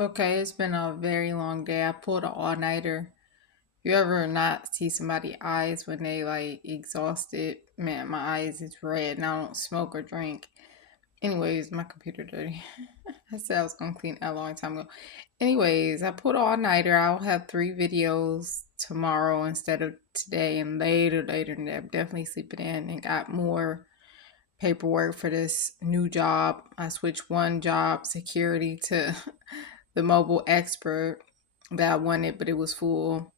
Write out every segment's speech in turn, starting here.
Okay, it's been a very long day. I pulled an all-nighter. You ever not see somebody's eyes when they like exhausted? Man, my eyes is red and I don't smoke or drink. Anyways, my computer dirty. I said I was gonna clean it a long time ago. Anyways, I pulled an all-nighter. I'll have 3 videos tomorrow instead of today and later than that. I'm definitely sleeping in and got more paperwork for this new job. I switched one job security to the mobile expert that I wanted, but it was full.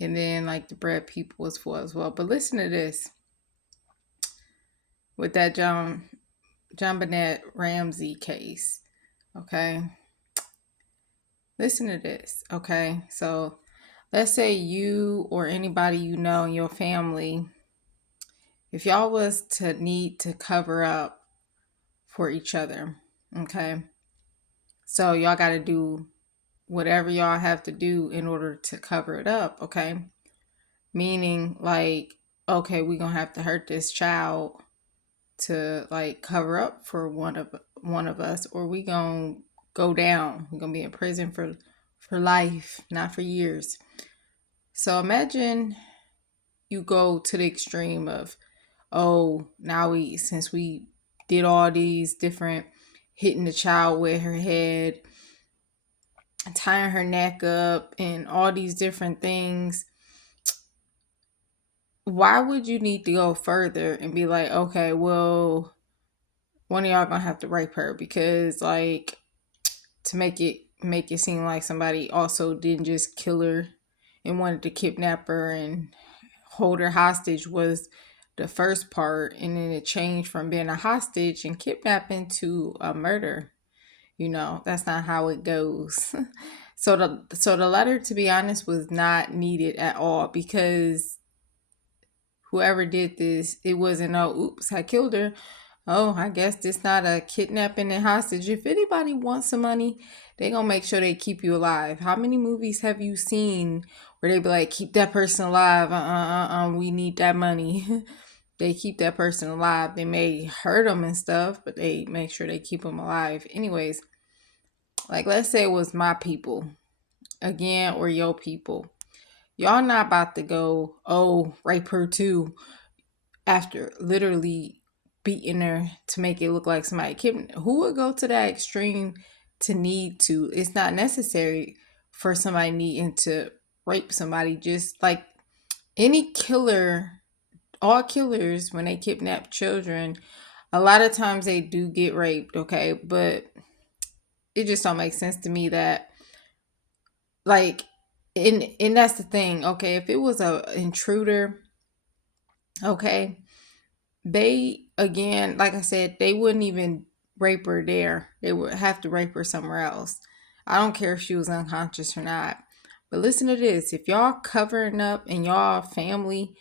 And then like the bread people was full as well. But listen to this with that JonBenét Ramsey case. Okay. Listen to this. Okay. So let's say you or anybody you know in your family, if y'all was to need to cover up for each other, okay. So y'all gotta do whatever y'all have to do in order to cover it up, okay? Meaning like, okay, we're gonna have to hurt this child to like cover up for one of us, or we gonna go down. We're gonna be in prison for life, not for years. So imagine you go to the extreme of, oh, now since we did all these different hitting the child with her head, tying her neck up, and all these different things, why would you need to go further and be like, okay, well, one of y'all gonna have to rape her? Because like, to make it seem like somebody also didn't just kill her and wanted to kidnap her and hold her hostage was the first part, and then it changed from being a hostage and kidnapping to a murder. That's not how it goes. So the letter, to be honest, was not needed at all, because whoever did this, it wasn't, oh, oops, I killed her. Oh, I guess this not a kidnapping and hostage. If anybody wants some money, they gonna make sure they keep you alive. How many movies have you seen where they be like, keep that person alive? We need that money. They keep that person alive. They may hurt them and stuff, but they make sure they keep them alive. Anyways, like let's say it was my people again, or your people. Y'all not about to go, oh, rape her too, after literally beating her to make it look like somebody kidnapped. Who would go to that extreme to need to? It's not necessary for somebody needing to rape somebody. Just like any killer, all killers, when they kidnap children, a lot of times they do get raped, okay? But it just don't make sense to me that, like, and that's the thing, okay? If it was a intruder, okay, they, again, like I said, they wouldn't even rape her there. They would have to rape her somewhere else. I don't care if she was unconscious or not. But listen to this. If y'all covering up in y'all family,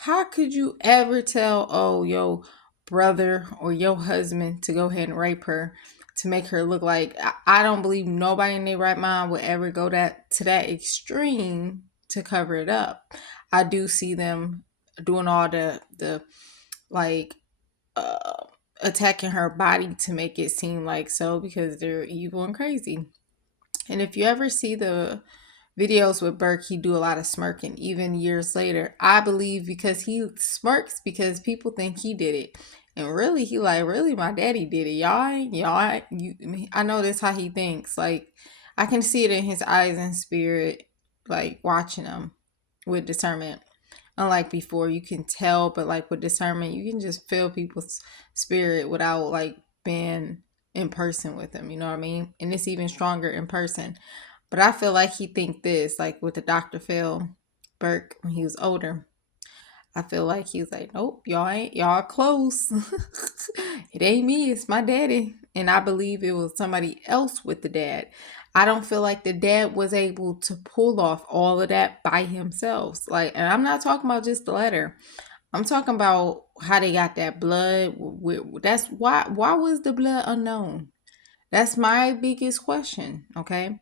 how could you ever tell, oh, your brother or your husband to go ahead and rape her to make her look like, I don't believe nobody in their right mind would ever go to that extreme to cover it up. I do see them doing all the like attacking her body to make it seem like so, because they're evil and crazy. And if you ever see the videos with Burke, he do a lot of smirking even years later. I believe because he smirks because people think he did it. And really, he like, really, my daddy did it. I know that's how he thinks. Like, I can see it in his eyes and spirit, like watching him with discernment. Unlike before, you can tell, but like with discernment, you can just feel people's spirit without like being in person with them. You know what I mean? And it's even stronger in person. But I feel like he think this, like with the Dr. Phil Burke when he was older. I feel like he was like, nope, y'all close. It ain't me, it's my daddy. And I believe it was somebody else with the dad. I don't feel like the dad was able to pull off all of that by himself. Like, and I'm not talking about just the letter. I'm talking about how they got that blood. That's why was the blood unknown? That's my biggest question, okay?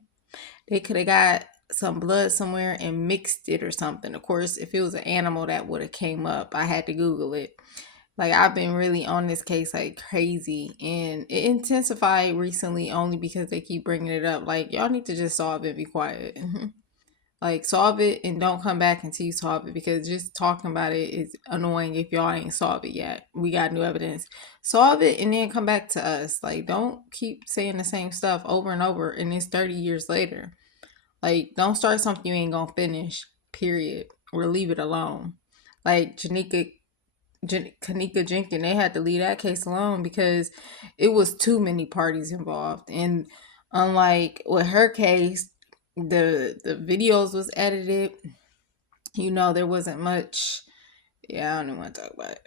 They could have got some blood somewhere and mixed it or something. Of course, if it was an animal, that would have came up. I had to Google it. Like I've been really on this case like crazy, and it intensified recently only because they keep bringing it up. Like y'all need to just solve it, be quiet. Like solve it and don't come back until you solve it, because just talking about it is annoying if y'all ain't solved it yet. We got new evidence. Solve it and then come back to us. Like don't keep saying the same stuff over and over and it's 30 years later. Like don't start something you ain't gonna finish, period. Or leave it alone. Like Kanika Jenkins, they had to leave that case alone because it was too many parties involved. And unlike with her case, the videos was edited. There wasn't much. Yeah, I don't even want to talk about it.